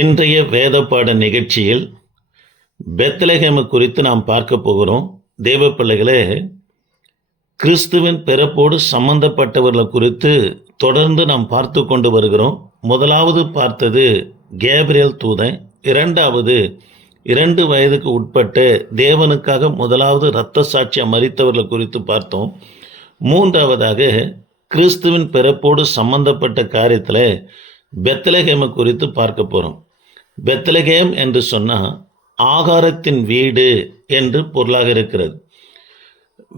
இன்றைய வேத பாட நிகழ்ச்சியில் பெத்லகேமு குறித்து நாம் பார்க்க போகிறோம். தேவ பிள்ளைகளே கிறிஸ்துவின் பிறப்போடு சம்பந்தப்பட்டவர்களை குறித்து தொடர்ந்து நாம் பார்த்து கொண்டு வருகிறோம். முதலாவது பார்த்தது கேப்ரியல் தூதன். இரண்டாவது இரண்டு வயதுக்கு உட்பட்டு தேவனுக்காக முதலாவது இரத்த சாட்சியம் மறித்தவர்களை குறித்து பார்த்தோம். மூன்றாவதாக கிறிஸ்துவின் பிறப்போடு சம்பந்தப்பட்ட காரியத்தில் பெத்தலகேமை குறித்து பார்க்க போகிறோம் பெத்தலகேம் என்று சொன்னால் ஆகாரத்தின் வீடு என்று பொருளாக இருக்கிறது.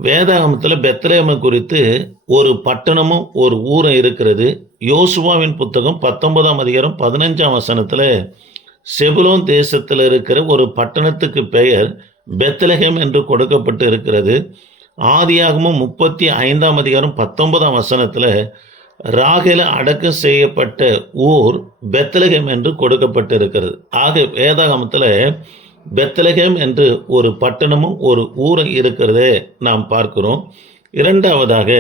வேதாகமத்தில் பெத்லகேமை குறித்து ஒரு பட்டணமும் ஒரு ஊரும் இருக்கிறது. யோசுவாவின் புத்தகம் பத்தொன்பதாம் அதிகாரம் பதினஞ்சாம் வசனத்தில் செபுலோன் தேசத்தில் இருக்கிற ஒரு பட்டணத்துக்கு பெயர் பெத்தலகேம் என்று கொடுக்கப்பட்டு இருக்கிறது. ஆதியாகமும் முப்பத்தி ஐந்தாம் அதிகாரம் பத்தொன்பதாம் வசனத்தில் ராகேல அடக்கம் செய்யப்பட்ட ஊர் பெத்தலகம் என்று கொடுக்கப்பட்டு இருக்கிறது ஆக வேதாகமத்தில் பெத்தலகம் என்று ஒரு பட்டணமும் ஒரு ஊரும் இருக்கிறதே நாம் பார்க்கிறோம். இரண்டாவதாக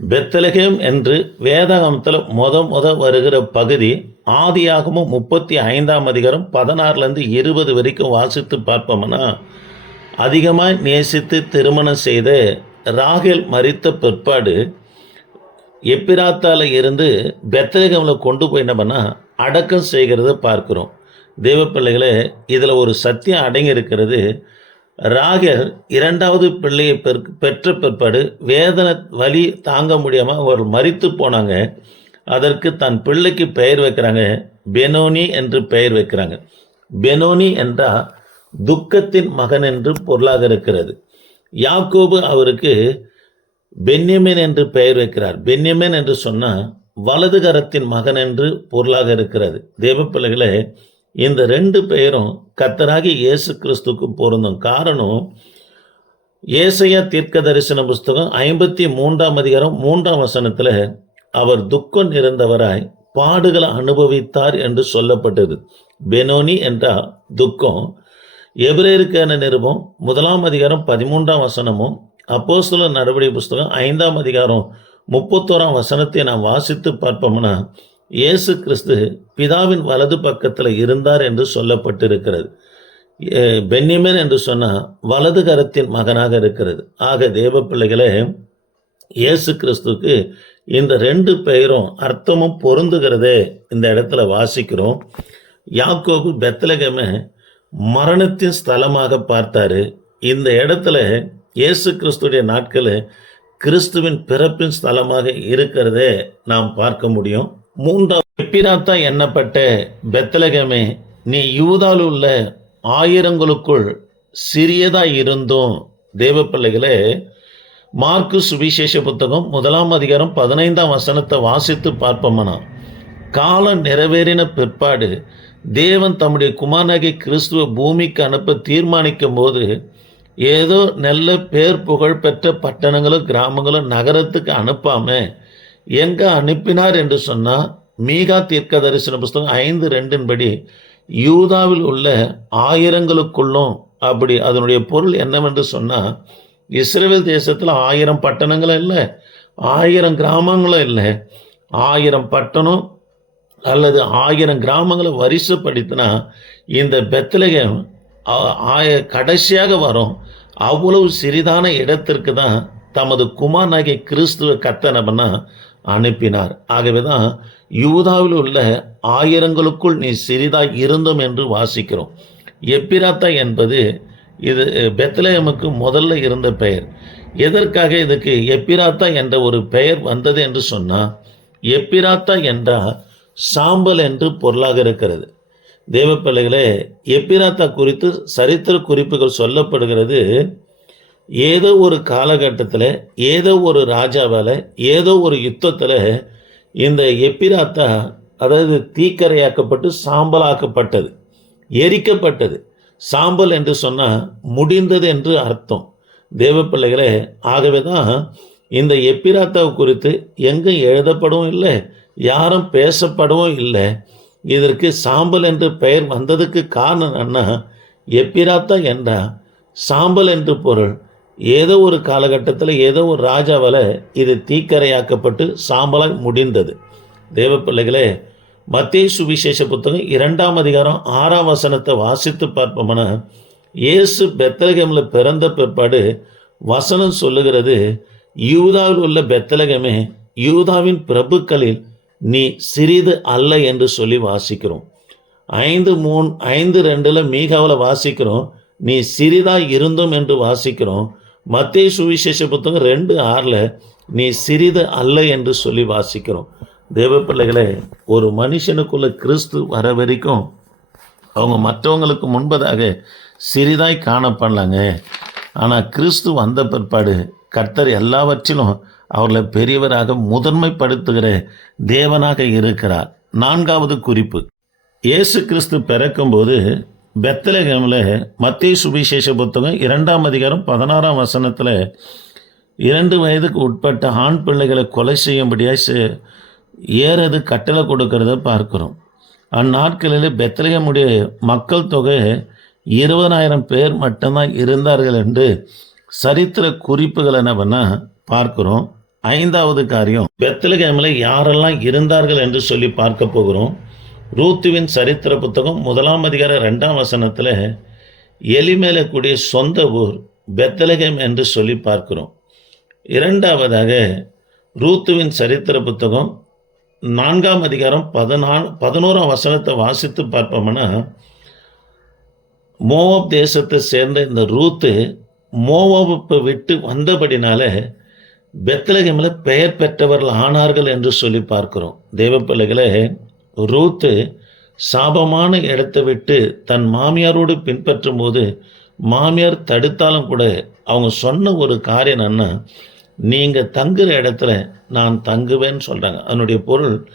பெத்தலகம் என்று வேதாகமத்தில் முத முத வருகிற பகுதி ஆதியாகமும் முப்பத்தி ஐந்தாம் அதிகாரம் பதினாறுலேருந்து இருபது வரைக்கும் வாசித்து பார்ப்போம்னா அதிகமாக நேசித்து திருமணம் செய்த ராகேல் மறித்த பிற்பாடு எப்பிராத்தால இருந்து பெத்தலகமில் கொண்டு போய் என்ன பண்ணால் அடக்கம் செய்கிறத பார்க்குறோம். தேவ பிள்ளைகளே இதில் ஒரு சத்தியம் அடங்கி இருக்கிறது. ராகர் இரண்டாவது பிள்ளையை பெற் பெற்ற பிற்பாடு வேதனை வலி தாங்க முடியாமல் அவர் மறித்து போனாங்க. அதற்கு தன் பிள்ளைக்கு பெயர் வைக்கிறாங்க பெனோனி என்று பெயர் வைக்கிறாங்க. பெனோனி என்றால் துக்கத்தின் மகன் என்று பொருளாக இருக்கிறது. யாக்கோபு அவருக்கு பென்யமின் என்று பெயர் வைக்கிறார். பென்யமின் என்று சொன்னால் வலது கரத்தின் மகன் என்று பொருளாக இருக்கிறது. தேவ பிள்ளைகளே இந்த ரெண்டு பெயரும் கத்தராகி இயேசு கிறிஸ்துக்கு பொருந்தும். காரணம் ஏசையா தீர்க்க தரிசன புஸ்தகம் ஐம்பத்தி மூன்றாம் அதிகாரம் மூன்றாம் வசனத்தில் அவர் துக்கம் நிறைந்தவராய் பாடுகளை அனுபவித்தார் என்று சொல்லப்பட்டது. பெனோனி என்றால் துக்கம். எபிரேருக்கான நிருபம்? முதலாம் அதிகாரம் பதிமூன்றாம் வசனமும் அப்போஸ்தல நடவடிக்கை புஸ்தகம் ஐந்தாம் அதிகாரம் முப்பத்தோராம் வசனத்தை நாம் வாசித்து பார்ப்போம்னா இயேசு கிறிஸ்து பிதாவின் வலது பக்கத்தில் இருந்தார் என்று சொல்லப்பட்டிருக்கிறது. எ- என்று சொன்னால் வலது கரத்தின் மகனாக இருக்கிறது. ஆக தேவ பிள்ளைகளே இயேசு கிறிஸ்துக்கு இந்த ரெண்டு பெயரும் அர்த்தமும் பொருந்துகிறதே இந்த இடத்துல வாசிக்கிறோம். யாக்கோபு பெத்லகமே மரணத்தின் ஸ்தலமாக பார்த்தாரு. இந்த இடத்துல இயேசு கிறிஸ்துடைய நாட்கள் கிறிஸ்துவின் பிறப்பின் ஸ்தலமாக இருக்கிறதே நாம் பார்க்க முடியும். மூன்றாவது எப்பிராத்தா எண்ணப்பட்ட பெத்தலகமே நீ யூதால் உள்ள ஆயிரங்களுக்குள் சிறியதாக இருந்தும். தேவ பிள்ளைகளே மார்க்கு சுவிசேஷ புத்தகம் முதலாம் அதிகாரம் பதினைந்தாம் வசனத்தை வாசித்து பார்ப்போம்னா? காலம் நிறைவேறின பிற்பாடு தேவன் தம்முடைய குமாரனாகிய கிறிஸ்துவ பூமிக்கு அனுப்ப தீர்மானிக்கும் போது ஏதோ நல்ல பேர் புகழ் பெற்ற பட்டணங்களும் கிராமங்களும் நகரத்துக்கு அனுப்பாம எங்க அனுப்பினார் என்று சொன்னால் மீகா தீர்க்க தரிசன புஸ்தகம் ஐந்து ரெண்டின்படி யூதாவில் உள்ள ஆயிரங்களுக்குள்ளும் அப்படி அதனுடைய பொருள் என்னவென்று சொன்னால் இஸ்ரேல் தேசத்தில் ஆயிரம் பட்டணங்களும் இல்லை ஆயிரம் கிராமங்களும் இல்லை. ஆயிரம் பட்டணம் அல்லது ஆயிரம் கிராமங்களை வரிசைப்படுத்தினா இந்த பெத்தலகம் கடைசியாக வரும். அவ்வளவு சிறிதான இடத்திற்கு தான் தமது குமாரனாகிய கிறிஸ்துவ கத்தனபனா அனுப்பினார். ஆகவே தான் யூதாவில் உள்ள ஆயிரங்களுக்குள் நீ சிறிதாய் இருந்தோம் என்று வாசிக்கிறோம். எப்பிராத்தா என்பது இது பெத்லகேமுக்கு முதல்ல இருந்த பெயர். எதற்காக இதுக்கு எப்பிராத்தா என்ற ஒரு பெயர் வந்தது என்று சொன்னால் எப்பிராத்தா என்றால் சாம்பல் என்று பொருளாக இருக்கிறது. தேவ பிள்ளைகளே எப்பிராத்தா குறித்து சரித்திர குறிப்புகள் சொல்லப்படுகிறது. ஏதோ ஒரு காலகட்டத்தில் ஏதோ ஒரு ராஜாவால் ஏதோ ஒரு யுத்தத்தில் இந்த எப்பிராத்தா அதாவது தீக்கரையாக்கப்பட்டு சாம்பலாக்கப்பட்டது எரிக்கப்பட்டது. சாம்பல் என்று சொன்னால் முடிந்தது என்று அர்த்தம். தேவ பிள்ளைகளே ஆகவே தான் இந்த எப்பிராத்தாவை குறித்து எங்கும் எழுதப்படவும் இல்லை யாரும் பேசப்படவும் இல்லை. இதற்கு சாம்பல் என்று பெயர் வந்ததுக்கு காரணம் என்ன? எப்பிராத்தா என்றால் சாம்பல் என்று பொருள். ஏதோ ஒரு காலகட்டத்தில் ஏதோ ஒரு ராஜாவால் இது தீக்கரையாக்கப்பட்டு சாம்பலாய் முடிந்தது. தேவ பிள்ளைகளே மத்திய சுவிசேஷ புத்தகம் இரண்டாம் அதிகாரம் ஆறாம் வசனத்தை வாசித்து பார்ப்போம்னா? இயேசு பெத்தலகமில் பிறந்த பிற்பாடு வசனம் சொல்லுகிறது யூதாவில் உள்ள பெத்தலகமே யூதாவின் பிரபுக்களில் நீ சிறிது அல்ல என்று சொல்லி வாசிக்கிறோம். ஐந்து மூணு ஐந்து ரெண்டில் மீகாவில் வாசிக்கிறோம். நீ சிறிதாக இருந்தோம் என்று வாசிக்கிறோம். மத்திய சுவிசேஷ புத்தகம் ரெண்டு ஆறில் நீ சிறிது அல்ல என்று சொல்லி வாசிக்கிறோம். தேவ பிள்ளைகளே ஒரு மனுஷனுக்குள்ள கிறிஸ்து வர வரைக்கும் அவங்க மற்றவங்களுக்கு முன்பதாக சிறிதாய் காணப்படலாங்க. ஆனால் கிறிஸ்து வந்த பிற்பாடு கர்த்தர் எல்லாவற்றிலும் அவர்களை பெரியவராக முதன்மைப்படுத்துகிற தேவனாக இருக்கிறார். நான்காவது குறிப்பு. இயேசு கிறிஸ்து பிறக்கும்போது பெத்தலகமில் மத்திய சுவிசேஷ புத்தகம் இரண்டாம் அதிகாரம் பதினாறாம் வசனத்தில் இரண்டு வயதுக்கு உட்பட்ட ஆண் பிள்ளைகளை கொலை செய்யும்படியாக ஏறது கட்டளை கொடுக்கறத பார்க்கிறோம். அந்நாட்களில் பெத்தலகமுடைய மக்கள் தொகை இருபதாயிரம் பேர் மட்டும்தான் இருந்தார்கள் என்று சரித்திர குறிப்புகள் என்ன பண்ணால் பார்க்கிறோம். ஐந்தாவது காரியம் பெத்தலகேமில் யாரெல்லாம் இருந்தார்கள் என்று சொல்லி பார்க்க போகிறோம். ரூத்துவின் சரித்திர புத்தகம் முதலாம் அதிகார ரெண்டாம் வசனத்தில் எலிமேலக்கூடிய சொந்த ஊர் பெத்தலகேம் என்று சொல்லி பார்க்கிறோம். இரண்டாவதாக ரூத்துவின் சரித்திர புத்தகம் நான்காம் அதிகாரம் பதினா பதினோராம் வசனத்தை வாசித்து பார்ப்போம்னா மோவப் தேசத்தை சேர்ந்த இந்த ரூத்து மோவப்பை விட்டு வந்தபடினால பெத்தலகமில் பெயர் பெற்றவர்கள் ஆனார்கள் என்று சொல்லி பார்க்கிறோம். தேவப்பிள்ளைகளை பிள்ளைகளே ரூத்து சாபமான இடத்தை விட்டு தன் மாமியாரோடு பின்பற்றும் போது மாமியார் தடுத்தாலும் கூட அவங்க சொன்ன ஒரு காரியம் என்னன்னா நீங்கள் தங்குற இடத்துல நான் தங்குவேன்னு சொல்கிறாங்க அதனுடைய பொருள்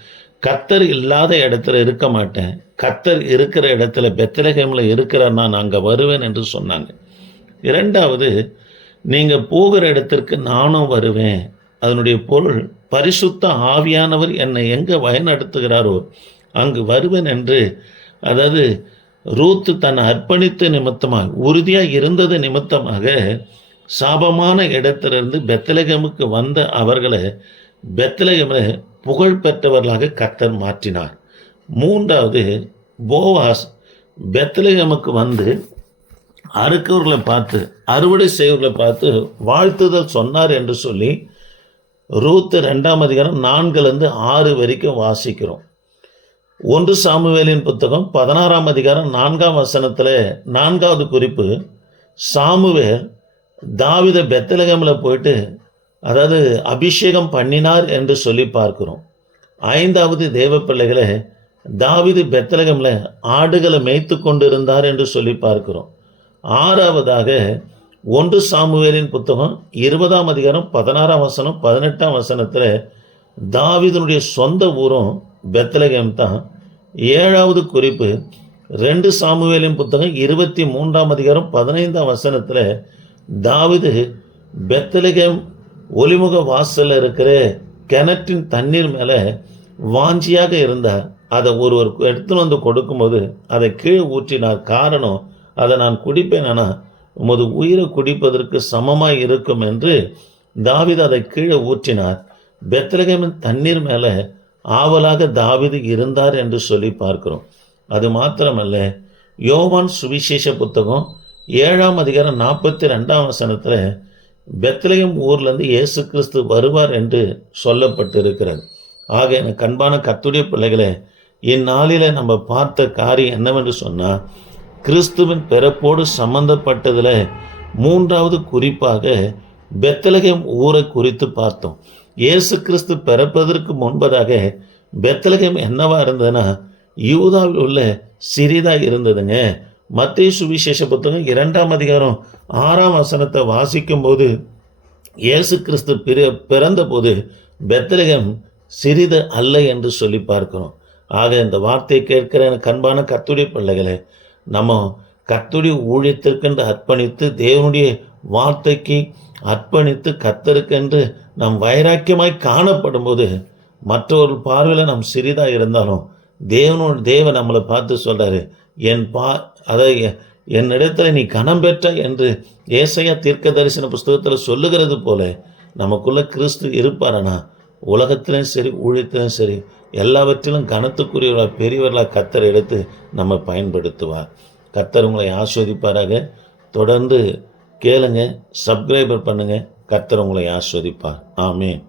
கத்தர் இல்லாத இடத்துல இருக்க மாட்டேன். கத்தர் இருக்கிற இடத்துல பெத்தலகமில் இருக்கிறார் நான் அங்கே வருவேன் என்று சொன்னாங்க. இரண்டாவது நீங்கள் போகிற இடத்திற்கு நானும் வருவேன். அதனுடைய பொருள் பரிசுத்த ஆவியானவர் என்னை எங்கே வயநடத்துகிறாரோ அங்கு வருவேன் என்று அதாவது ரூத்து தன்னை அர்ப்பணித்த நிமித்தமாக உறுதியாக இருந்தது நிமித்தமாக சாபமான இடத்திலிருந்து பெத்தலகமுக்கு வந்த அவர்களை பெத்தலகமில் புகழ் பெற்றவர்களாக கத்தர் மாற்றினார். மூன்றாவது போவாஸ் பெத்தலகமுக்கு வந்து அறுக்கவர்களை பார்த்து அறுவடை செய்வர்களை பார்த்து வாழ்த்துதல் சொன்னார் என்று சொல்லி ரூத்து ரெண்டாம் அதிகாரம் நான்குலேருந்து ஆறு வரைக்கும் வாசிக்கிறோம். ஒன்று சாமுவேலின் புத்தகம் பதினாறாம் அதிகாரம் நான்காம் வசனத்தில் நான்காவது குறிப்பு சாமுவேல் தாவித பெத்தலகமில் போயிட்டு அதாவது அபிஷேகம் பண்ணினார் என்று சொல்லி பார்க்கிறோம். ஐந்தாவது தேவ பிள்ளைகளை தாவிது பெத்தலகமில் ஆடுகளை மேய்த்து கொண்டு இருந்தார் என்று சொல்லி பார்க்கிறோம். ஆறாவதாக ஒன்று சாமுவேலின் புத்தகம் இருபதாம் அதிகாரம் பதினாறாம் வசனம் பதினெட்டாம் வசனத்தில் தாவிதனுடைய சொந்த ஊரும் பெத்தலகேம் தான். ஏழாவது குறிப்பு ரெண்டு சாமுவேலின் புத்தகம் இருபத்தி மூன்றாம் அதிகாரம் பதினைந்தாம் வசனத்தில் தாவிது பெத்தலகேம் ஒளிமுக வாசலில் இருக்கிற கிணற்றின் தண்ணீர் மேலே வாஞ்சியாக இருந்தார். அதை ஒருவர் எடுத்துன்னு வந்து கொடுக்கும்போது அதை கீழே ஊற்றினார். காரணம் அதை நான் குடிப்பேன் ஆனால் உமது உயிரை குடிப்பதற்கு சமமாக இருக்கும் என்று தாவிது அதை கீழே ஊற்றினார். பெத்லகேமின் தண்ணீர் மேலே ஆவலாக தாவிது இருந்தார் என்று சொல்லி பார்க்கிறோம். அது மாத்திரமல்ல யோவான் சுவிசேஷ புத்தகம் ஏழாம் அதிகாரம் நாற்பத்தி ரெண்டாம் வசனத்தில் பெத்லகேம் ஊர்லேருந்து இயேசு கிறிஸ்து வருவார் என்று சொல்லப்பட்டிருக்கிறது. ஆக எனக்கு அன்பான கத்துடைய பிள்ளைகளே இந்நாளில் நம்ம பார்த்த காரியம் என்னவென்று சொன்னால் கிறிஸ்துவின் பிறப்போடு சம்பந்தப்பட்டதில் மூன்றாவது குறிப்பாக பெத்தலகேம் ஊரை குறித்து பார்த்தோம். இயேசு கிறிஸ்து பிறப்பதற்கு முன்பதாக பெத்தலகேம் என்னவா இருந்ததுன்னா யூதாவில் உள்ள சிறிதாக இருந்ததுங்க. மத்திய சுவிசேஷ புத்தகம் இரண்டாம் அதிகாரம் ஆறாம் வசனத்தை வாசிக்கும்போது இயேசு கிறிஸ்து பிற பிறந்தபோது பெத்தலகம் சிறிது அல்ல என்று சொல்லி பார்க்கிறோம். ஆக இந்த வார்த்தையை கேட்கிற எனக்கு கத்துடைய பிள்ளைகளை நம்ம கத்துடைய ஊழியத்திற்கென்று அர்ப்பணித்து தேவனுடைய வார்த்தைக்கு அர்ப்பணித்து கத்தருக்கென்று நாம் வைராக்கியமாய் காணப்படும் போது மற்றவர்கள் பார்வையில் நாம் சிறிதாக இருந்தாலும் தேவனோட தேவன் நம்மளை பார்த்து சொல்கிறாரு என் பா அதை என்னிடத்தில் நீ கனம் பெற்ற என்று ஏசையா தீர்க்க தரிசன புஸ்தகத்தில் சொல்லுகிறது போல நமக்குள்ளே கிறிஸ்து இருப்பாரனா? உலகத்திலையும் சரி ஊழியத்திலையும் சரி எல்லாவற்றிலும் கனத்துக்குரியவர்களாக பெரியவர்களாக கத்தர் எடுத்து நம்ம பயன்படுத்துவார். கத்தர் உங்களை ஆஸ்வதிப்பாராக. தொடர்ந்து கேளுங்க சப்ஸ்கிரைபர் பண்ணுங்கள் கத்தர் உங்களை ஆஸ்வதிப்பார். ஆமே